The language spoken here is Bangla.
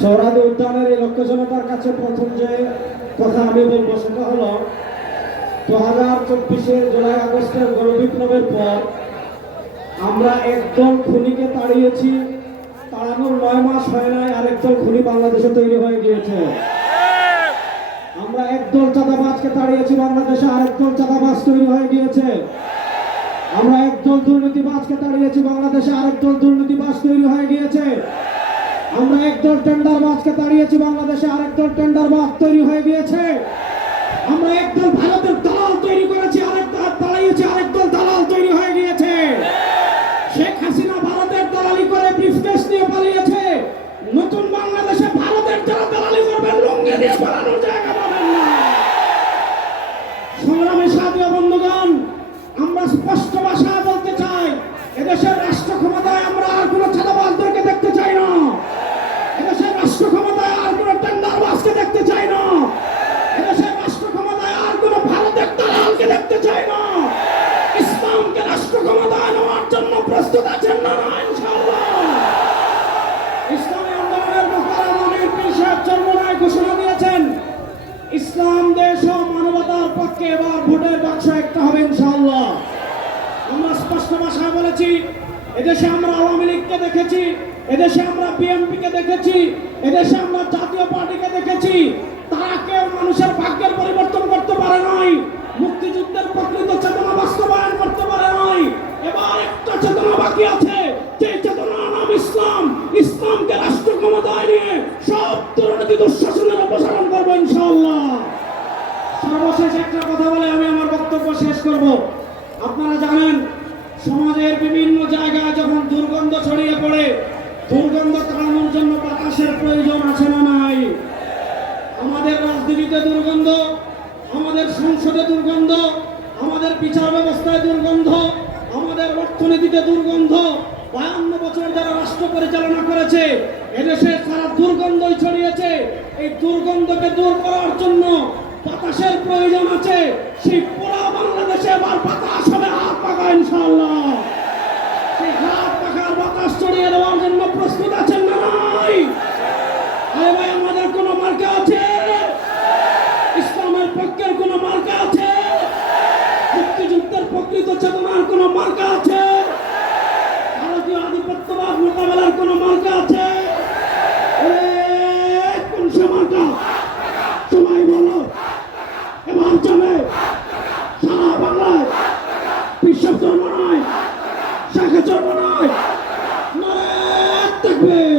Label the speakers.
Speaker 1: সৌরাদি উদ্যানের এই লক্ষ্য জনতার কাছে প্রথম যে কথা আমি বলব সেটা হলো, দু হাজার চব্বিশের জুলাই আগস্টের গণবিপ্লবের পর আমরা একদল খুনিকে তাড়িয়েছি। তাড়ানোর নয় মাস হয় নাই, আরেকদল খুনি বাংলাদেশে তৈরি হয়ে গিয়েছে। আমরা একদল চাঁদাবাজকে তাড়িয়েছি বাংলাদেশে, আরেকদল চাঁদাবাজ তৈরি হয়ে গিয়েছে। আমরা একদল দুর্নীতিবাজকে তাড়িয়েছি বাংলাদেশে, আরেকদল দুর্নীতিবাজ তৈরি হয়ে আমরা একদল টেন্ডারবাজকে দাঁড়িয়েছি বাংলাদেশে আর আরেকদল টেন্ডারবাজ তৈরি হয়ে গিয়েছে। আমরা একদল ভারতের দালাল তৈরি করেছি, আরেক দাঁড়িয়েছি আরেক আরেকদল দালাল তৈরি হয়ে গিয়েছে। শেখ হাসিনা ভারতের দালালি করে ব্রিফকেস নিয়ে পালিয়েছে। নতুন বাংলাদেশে ভারতের যারা দালালি করবেন, লুঙ্গি দিয়ে পালানোর জায়গা পাবেন না সংগ্রামী সাথীয় বন্ধুগণ আমরা স্পষ্ট ভাষায় বলতে চাই এদেশের রাষ্ট্র ক্ষমতায় আমরা আর কোনো ছাদাবাজদেরকে দেখতে চাই না এদেশের রাষ্ট্র ক্ষমতায় আর কোনো টেন্ডারবাজকে দেখতে চাই না এদেশের রাষ্ট্র ক্ষমতায় আর কোনো ভারতের দেখতে চাই না। ইসলামকে রাষ্ট্র ক্ষমতায় নেওয়ার জন্য প্রস্তুত আছেন না না ইসলামী আন্দোলনের পীর সাহেব চর্মনায় ঘোষণা দিয়েছেন, ইসলাম, দেশ ও মানবতার পক্ষে এবার ভোটের বাক্স একটা হবে, ইনশাআল্লাহ। আমরা স্পষ্ট ভাষায় বলেছি, এদেশে আমরা আওয়ামী লীগকে দেখেছি, এদেশে আমরা বিএনপি কে দেখেছি, এদেশে আমরা জাতীয় পার্টিকে দেখেছি। তারা কেউ মানুষের ভাগ্যের পরিবর্তন করতে পারে নাই। অপসারণ করব ইনশাআল্লাহ। সর্বশেষ একটা কথা বলে আমি আমার বক্তব্য শেষ করব। আপনারা জানেন, সমাজের বিভিন্ন জায়গায় যখন দুর্গন্ধ ছড়িয়ে পড়ে, দুর্গন্ধ তাড়ানোর জন্য বাতাসের প্রয়োজন আছে না নাই? আমাদের রাজনীতিতে দুর্গন্ধ, আমাদের সংসদে দুর্গন্ধ, আমাদের বিচার ব্যবস্থায় দুর্গন্ধ, আমাদের অর্থনীতিতে দুর্গন্ধ, বায়ান্ন বছর যারা রাষ্ট্র পরিচালনা করেছে, এদেশে সারা দুর্গন্ধই ছড়িয়েছে এই দুর্গন্ধকে দূর করার জন্য বাতাসের প্রয়োজন আছে। সেই পুরা বাংলাদেশে এবার বাতাস হবে, হাত পাকা ইনশাআল্লাহ। সেই হাত পাখার বাতাস ছড়িয়ে দেওয়ার জন্য প্রস্তুত আছেন না নাই? আরে ভাই, আমাদের কোনো মার্কা আছে? ইসলামের পক্ষের কোনো মার্কা আছে? মুক্তিযুদ্ধের প্রকৃত চেতনার কোনো মার্কা আছে ভারতীয় আধিপত্যবাদ মোকাবেলার কোনো মার্কা আছে এ, কোন সে মার্কা সবাই বলো এবার চলে সারা বাংলায় বিশ্ব ধর্ম নয় নয় নারে থাকবে